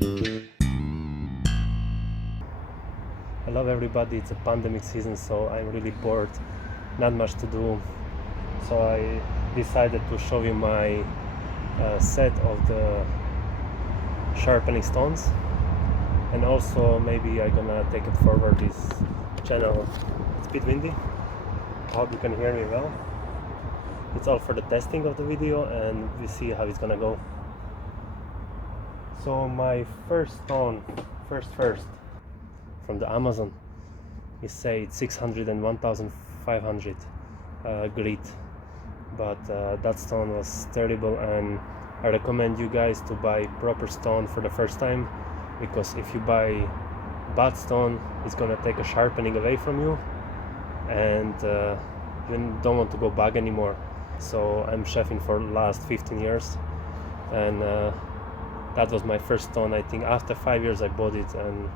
Hello everybody, it's a pandemic season, so I'm really bored, not much to do, so I decided to show you my set of the sharpening stones, and also maybe I'm gonna take it forward this channel. It's a bit windy, I hope you can hear me well. It's all for the testing of the video and we see how it's gonna go. So my first stone, first from the Amazon, is say it's 600 and 1500 grit, but that stone was terrible, and I recommend you guys to buy proper stone for the first time, because if you buy bad stone, it's gonna take a sharpening away from you, and you don't want to go back anymore. So I'm chefing for the last 15 years, and that was my first stone. I think after 5 years I bought it, and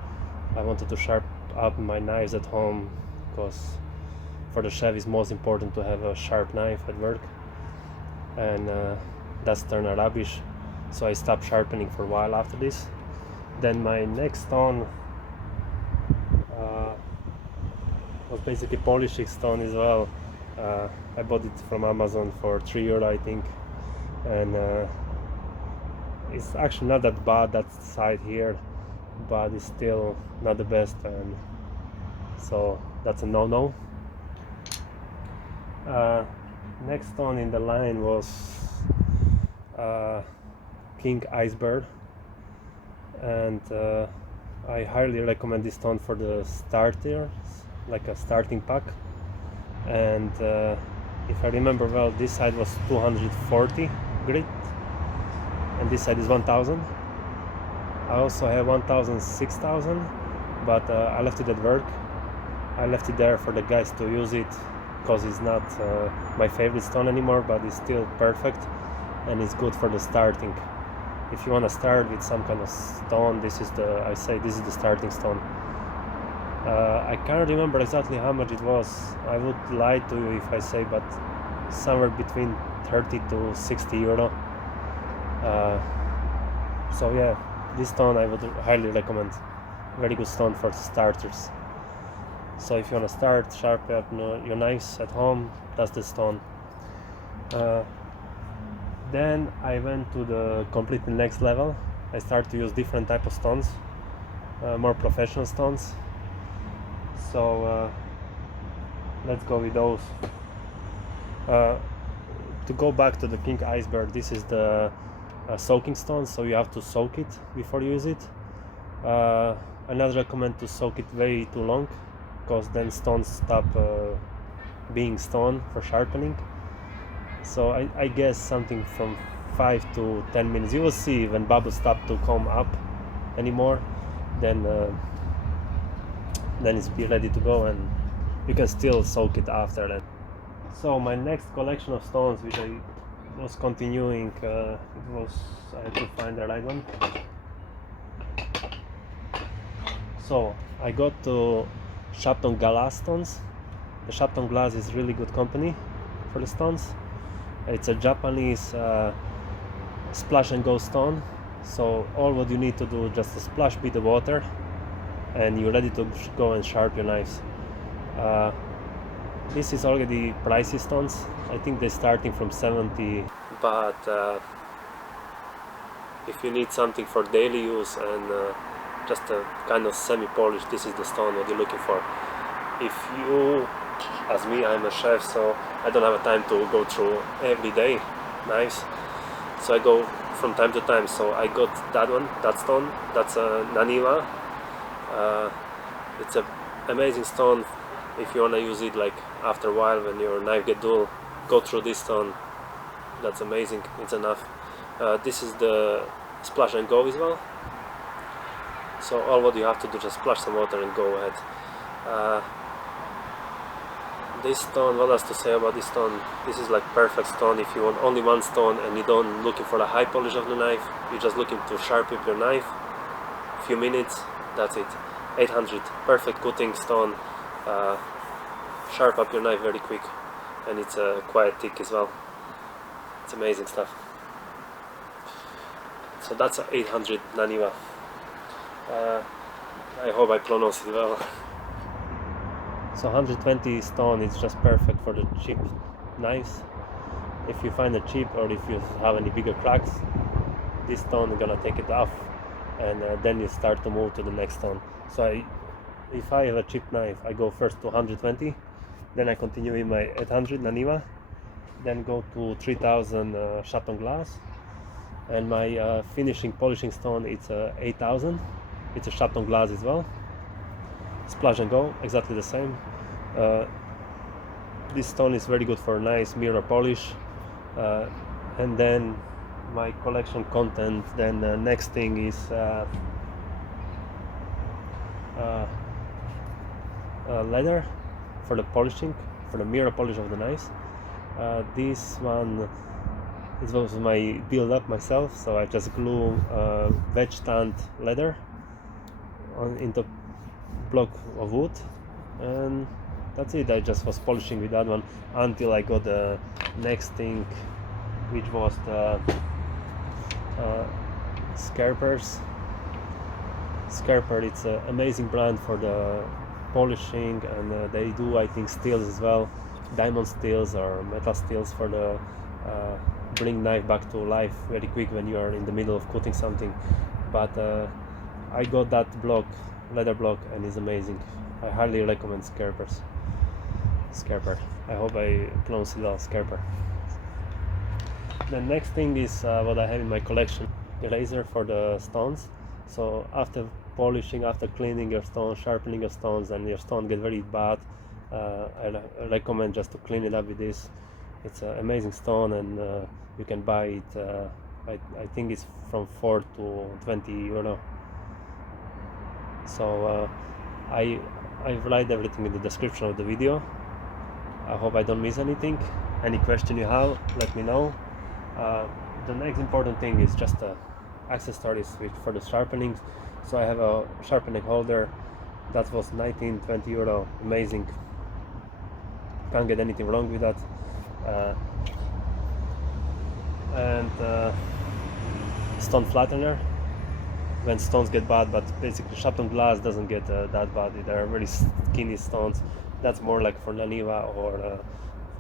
I wanted to sharpen up my knives at home, because for the chef it's most important to have a sharp knife at work, and that's turned out rubbish, so I stopped sharpening for a while after this. Then my next stone was basically polishing stone as well. I bought it from Amazon for €3 I think, and it's actually not that bad, that side here, but it's still not the best, and so that's a no-no. Next stone in the line was King Iceberg, and I highly recommend this stone for the starters, like a starting pack. And if I remember well, this side was 240 grit and this side is 1000. I also have 1000, 6000, but I left it at work. I left it there for the guys to use it, because it's not my favorite stone anymore, but it's still perfect and it's good for the starting. If you want to start with some kind of stone, this is the starting stone. I can't remember exactly how much it was. I would lie to you if I say, but somewhere between 30 to 60 euro. So yeah, this stone I would highly recommend. Very good stone for starters. So if you want to start sharpen your knives at home, that's the stone. Then I went to the completely next level. I started to use different type of stones, more professional stones. So let's go with those. To go back to the King Iceberg, this is the soaking stone, so you have to soak it before you use it. I not recommend to soak it way too long, because then stones stop being stone for sharpening. So I guess something from 5 to 10 minutes. You will see when bubbles stop to come up anymore, then it's be ready to go, and you can still soak it after that. So my next collection of stones, which I was continuing, I had to find the right one. So I got to Shapton glass stones. The Shapton glass is really good company for the stones. It's a Japanese splash and go stone. So all what you need to do is just a splash bit of water, and you're ready to go and sharpen your knives. This is already pricey stones. I think they're starting from 70, but if you need something for daily use and just a kind of semi-polished, this is the stone what you're looking for. If you, as me, I'm a chef, so I don't have a time to go through everyday knives, so I go from time to time. So I got that one, that stone, that's a Naniwa. It's an amazing stone if you want to use it, like after a while when your knife get dull, go through this stone. That's amazing, it's enough. This is the splash and go as well, so all what you have to do is just splash some water and go ahead. This stone, what else to say about this stone? This is like perfect stone if you want only one stone and you don't looking for the high polish of the knife, you're just looking to sharpen your knife, few minutes, that's it. 800, perfect cutting stone, sharp up your knife very quick, and it's quite thick as well. It's amazing stuff. So that's a 800 Naniwa. I hope I pronounce it well. So 120 stone is just perfect for the cheap knives. If you find it cheap, or if you have any bigger cracks, this stone is gonna take it off, and then you start to move to the next stone. So if I have a cheap knife, I go first to 120, then I continue with my 800 Naniwa, then go to 3000 shapton glass, and my finishing polishing stone, it's 8000. It's a shapton glass as well. Splash and go, exactly the same. This stone is very good for nice mirror polish. And then my collection content, then the next thing is leather for the polishing, for the mirror polish of the knives. This one, it was my build up myself, so I just glue whetstone leather into block of wood, and that's it. I just was polishing with that one until I got the next thing, which was the skerpers. Skerper, it's an amazing brand for the polishing, and they do, I think, steels as well, diamond steels or metal steels for the bring knife back to life very quick when you are in the middle of cutting something. But I got that block, leather block, and it's amazing. I highly recommend skerpers. Skerper, I hope I pronounce it well, skerper. The next thing is what I have in my collection, the razor for the stones. So after polishing, after cleaning your stones, sharpening your stones, and your stone get very bad, I recommend just to clean it up with this. It's an amazing stone, and you can buy it, I think it's from 4 to 20 euro. So I've write everything in the description of the video. I hope I don't miss anything. Any question you have, let me know. The next important thing is just accessories for the sharpening. So I have a sharpening holder that was 19-20 euro, amazing. Can't get anything wrong with that. And stone flattener when stones get bad, but basically shapton glass doesn't get that bad. There are very skinny stones. That's more like for Naniwa or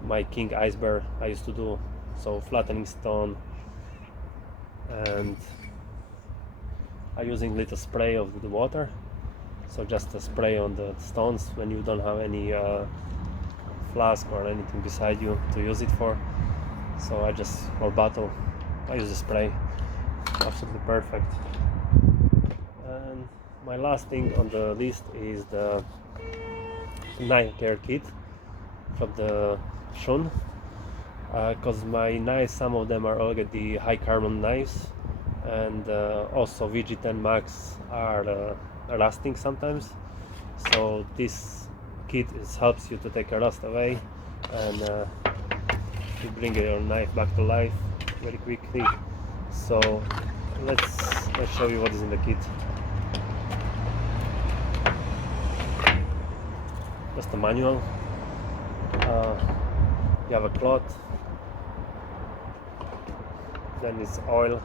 my king iceberg I used to do. So flattening stone, and I'm using little spray of the water, so just a spray on the stones when you don't have any flask or anything beside you to use it for. So or bottle, I use a spray. Absolutely perfect. And my last thing on the list is the knife care kit from the Shun, because my knives, some of them are already high carbon knives, and also VG10 Max are rusting sometimes. So this kit helps you to take a rust away, and you bring your knife back to life very quickly. So let's show you what is in the kit. Just a manual. You have a cloth, then it's oil.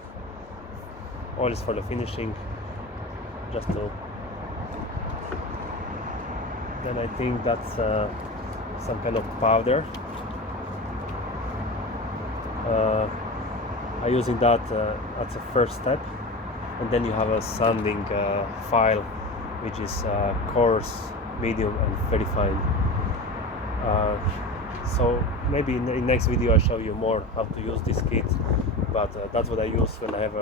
Oil is for the finishing, just to. Then I think that's some kind of powder. I'm using that as a first step, and then you have a sanding file, which is coarse, medium, and very fine. So maybe in the next video I show you more how to use this kit, but that's what I use when I have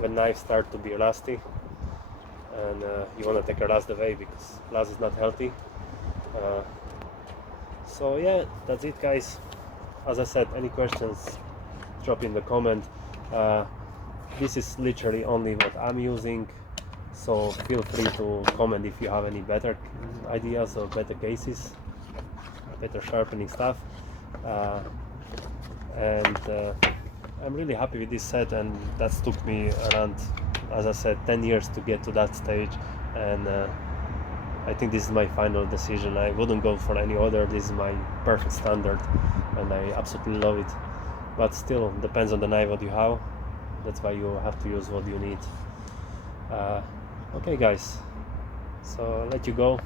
when knives start to be rusty, and you want to take a rust away because rust is not healthy. So yeah, that's it, guys. As I said, any questions, drop in the comment. This is literally only what I'm using, so feel free to comment if you have any better ideas or better cases, better sharpening stuff. And I'm really happy with this set, and that took me around, as I said, 10 years to get to that stage, and I think this is my final decision. I wouldn't go for any other. This is my perfect standard, and I absolutely love it. But still, depends on the knife what you have. That's why you have to use what you need. Okay guys, so I'll let you go.